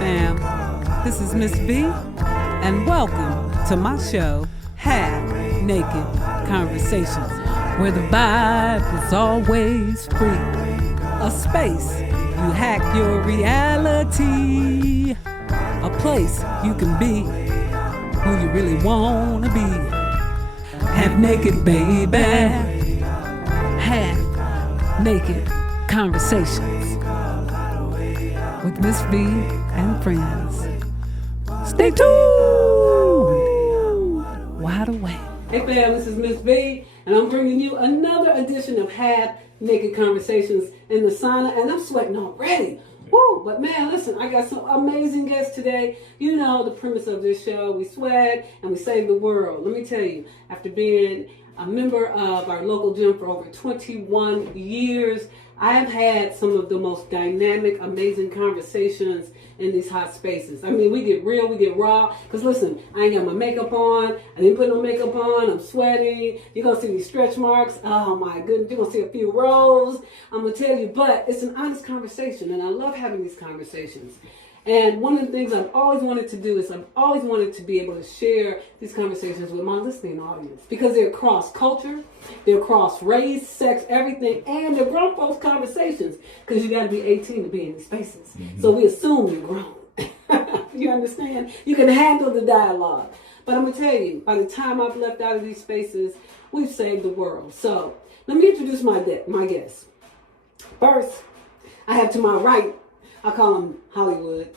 fam. This is Miss B, and welcome to my show, Half Naked Conversations, where the vibe is always free. A space you hack your reality. A place you can be who you really want to be. Half naked, baby. Half naked conversations with Miss B and friends. Stay tuned. Wide awake. Hey fam, this is Miss B, and I'm bringing you another edition of Half Naked Conversations in the sauna, and I'm sweating already. Woo! But man, listen, I got some amazing guests today. You know the premise of this show. We sweat and we save the world. Let me tell you, after being a member of our local gym for over 21 years, I have had some of the most dynamic, amazing conversations in these hot spaces. I mean, we get real, we get raw. Because listen, I ain't got my makeup on. I didn't put no makeup on. I'm sweating. You're going to see these stretch marks. Oh my goodness. You're going to see a few rolls. I'm going to tell you, but it's an honest conversation. And I love having these conversations. And one of the things I've always wanted to do is I've always wanted to be able to share these conversations with my listening audience, because they're cross culture, they're cross race, sex, everything, and they're grown folks conversations, because you got to be 18 to be in these spaces. Mm-hmm. So we assume you're grown. You understand? You can handle the dialogue. But I'm going to tell you, by the time I've left out of these spaces, we've saved the world. So let me introduce my guests. First, I have to my right, I call him Hollywood.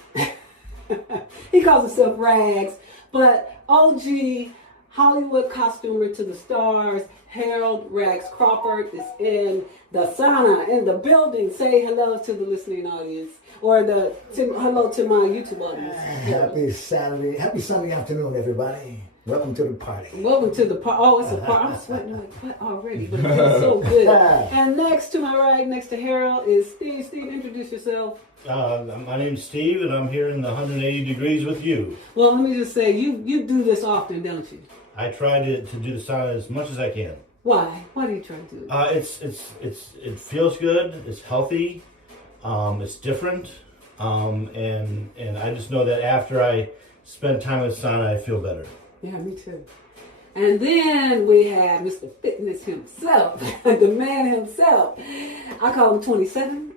He calls himself Ragzz, but OG Hollywood costumer to the stars, Harold Ragzz Crawford is in the sauna, in the building. Say hello to the listening audience, or hello to my YouTube audience. Happy Sunday afternoon, everybody. Welcome to the party. Welcome to the party. Oh, it's a party. I'm sweating like what already, but it feels so good. And next to my right, next to Harold, is Steve. Steve, introduce yourself. My name's Steve, and I'm here in the 180 degrees with you. Well, let me just say, you do this often, don't you? I try to do the sauna as much as I can. Why? Why do you try to do it? It feels good. It's healthy. It's different. And I just know that after I spend time in the sauna, I feel better. Yeah, me too. And then we have Mr. Fitness himself, the man himself. I call him 27.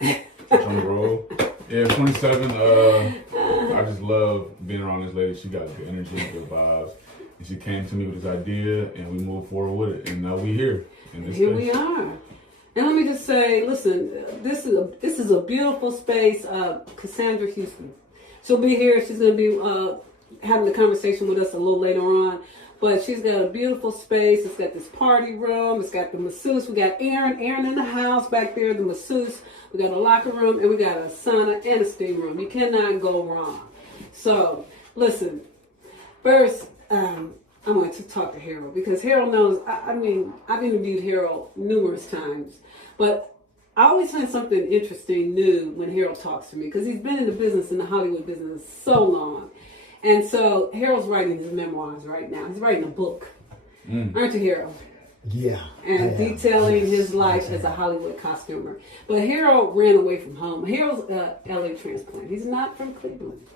On the road. Yeah, 27. I just love being around this lady. She got good energy, good vibes. And she came to me with this idea, and we moved forward with it. And now we're here. Here we are. And let me just say, listen, this is a beautiful space. Cassandra Houston. She'll be here. She's going to be having a conversation with us a little later on. But she's got a beautiful space. It's got this party room. It's got the masseuse. We got Aaron in the house back there, the masseuse. We got a locker room, and we got a sauna and a steam room. You cannot go wrong. So, listen, first, I'm going to talk to Harold, because Harold knows, I mean, I've interviewed Harold numerous times, but I always find something interesting, new, when Harold talks to me, because he's been in the Hollywood business so long. And so Harold's writing his memoirs right now. He's writing a book. Aren't you, Harold? Yeah. And detailing his life as a Hollywood costumer. But Harold ran away from home. Harold's LA transplant. He's not from Cleveland.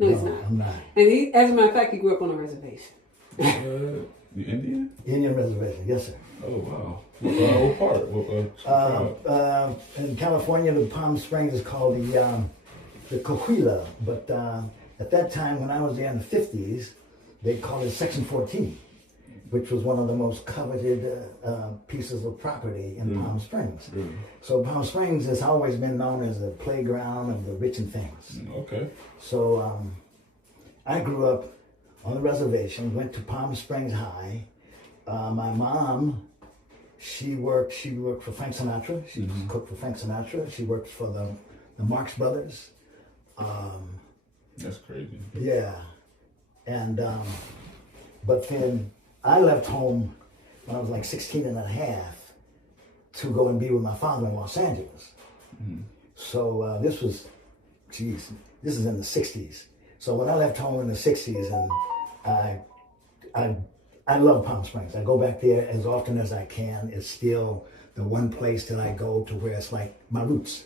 No, he's not. I'm not. And he, as a matter of fact, he grew up on a reservation. The Indian? Indian reservation, yes, sir. Oh, wow. What part? In California, the Palm Springs is called the Coquila, but at that time, when I was there in the 50s, they called it Section 14, which was one of the most coveted pieces of property in Palm Springs. Really? So Palm Springs has always been known as the playground of the rich and famous. Okay. So I grew up on the reservation, went to Palm Springs High. My mom, she worked for Frank Sinatra. She cooked for Frank Sinatra. She worked for the Marx Brothers. That's crazy. Yeah. And, but then I left home when I was like 16 and a half to go and be with my father in Los Angeles. So this is in the 60s. So when I left home in the 60s, and I love Palm Springs. I go back there as often as I can. It's still the one place that I go to where it's like my roots.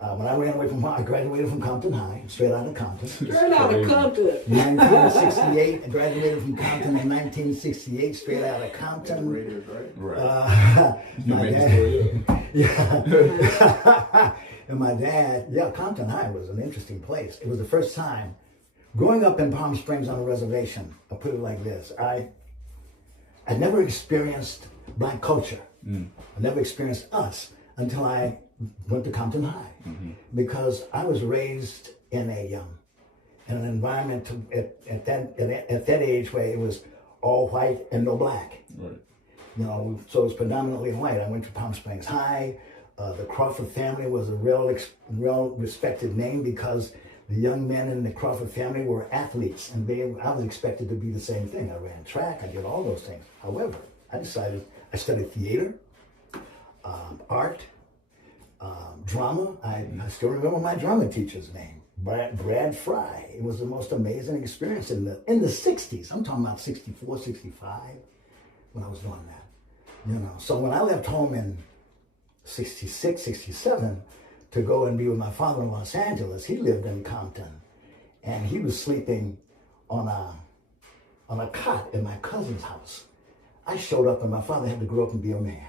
When I ran away from home, I graduated from Compton High, straight out of Compton. Straight out of Compton. 1968, I graduated from Compton in 1968, straight out of Compton. Right. My dad, yeah. And my dad, yeah, Compton High was an interesting place. It was the first time, growing up in Palm Springs on a reservation, I'll put it like this, I never experienced black culture. I never experienced us until I went to Compton High, because I was raised in an environment at that age where it was all white and no black. Right. You know, so it was predominantly white. I went to Palm Springs High. The Crawford family was a real respected name because the young men in the Crawford family were athletes, and I was expected to be the same thing. I ran track, I did all those things. However, I studied theater, art, drama. I still remember my drama teacher's name, Brad Fry. It was the most amazing experience in the 60s. I'm talking about 64, 65 when I was doing that. You know, so when I left home in 66, 67 to go and be with my father in Los Angeles, he lived in Compton, and he was sleeping on a cot in my cousin's house. I showed up, and my father had to grow up and be a man.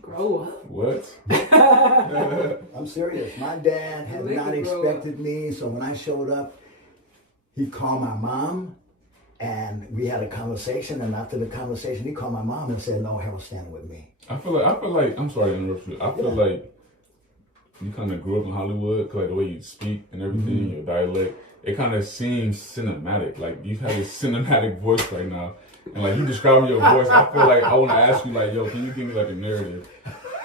Grow up. What? I'm serious. My dad had not expected me, so when I showed up, he called my mom, and we had a conversation. And after the conversation, he called my mom and said, "No, Harold's standing with me." I feel like. I'm sorry to interrupt you. I feel like you kind of grew up in Hollywood, 'cause like the way you speak and everything, your dialect, it kind of seems cinematic. Like you have this cinematic voice right now. And like you describing your voice, I feel like I want to ask you, like, yo, can you give me like a narrative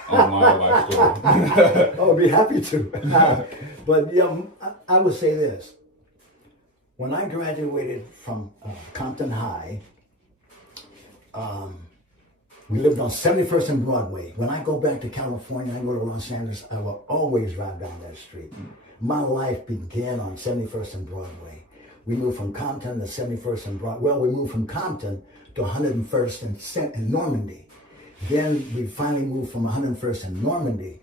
on my life story? Oh, I'd be happy to. But yeah, I would say this. When I graduated from Compton High, we lived on 71st and Broadway. When I go back to California, I go to Los Angeles, I will always drive down that street. My life began on 71st and Broadway. We moved from Compton to 71st and Broadway. Well, we moved from Compton to 101st and Normandy. Then we finally moved from 101st and Normandy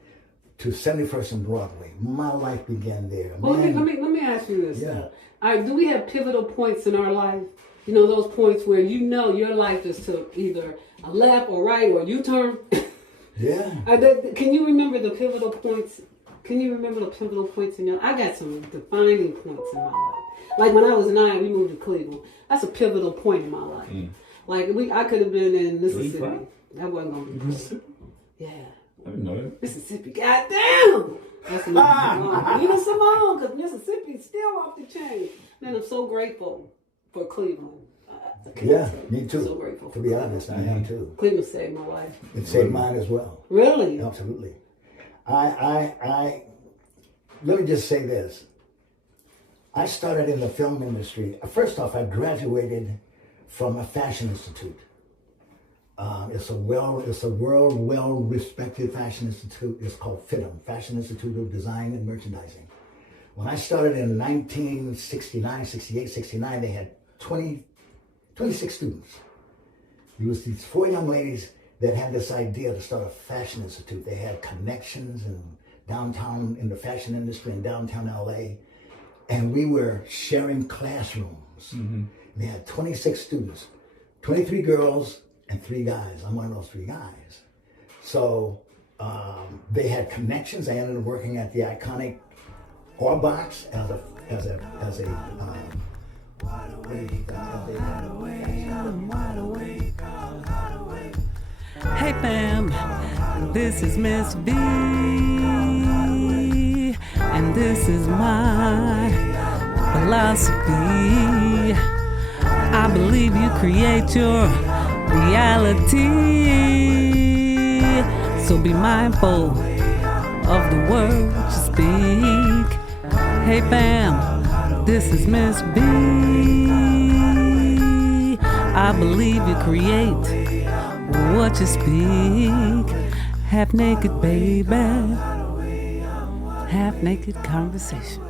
to 71st and Broadway. My life began there. Well, let me ask you this. Yeah. Do we have pivotal points in our life? You know, those points where you know your life just took either a left or right or U-turn? Yeah. Can you remember the pivotal points? Can you remember the pivotal points in your life? I got some defining points in my life. Like when I was 9, we moved to Cleveland. That's a pivotal point in my life. Like I could have been in Mississippi. That wasn't gonna be Mississippi. Yeah. I didn't know that. Mississippi. Goddamn. That's Simone. Even Simone, because Mississippi's still off the chain. Man, I'm so grateful for Cleveland. Yeah, me too. So grateful. To be honest, I am too. Cleveland saved my life. It saved mine as well. Really? Absolutely. I let me just say this. I started in the film industry. First off, I graduated from a fashion institute. It's a world well-respected fashion institute. It's called FITM, Fashion Institute of Design and Merchandising. When I started in 1969, 68, 69, they had 26 students. It was these 4 young ladies that had this idea to start a fashion institute. They had connections in the fashion industry in downtown LA. And we were sharing classrooms. They had 26 students, 23 girls and 3 guys. I'm one of those 3 guys. So they had connections. I ended up working at the iconic Orbox as a Hey fam, this is Miss B, and this is my philosophy. I believe you create your reality, so be mindful of the words you speak. Hey fam, this is Miss B. I believe you create what you speak. Half naked, baby. Half naked conversation.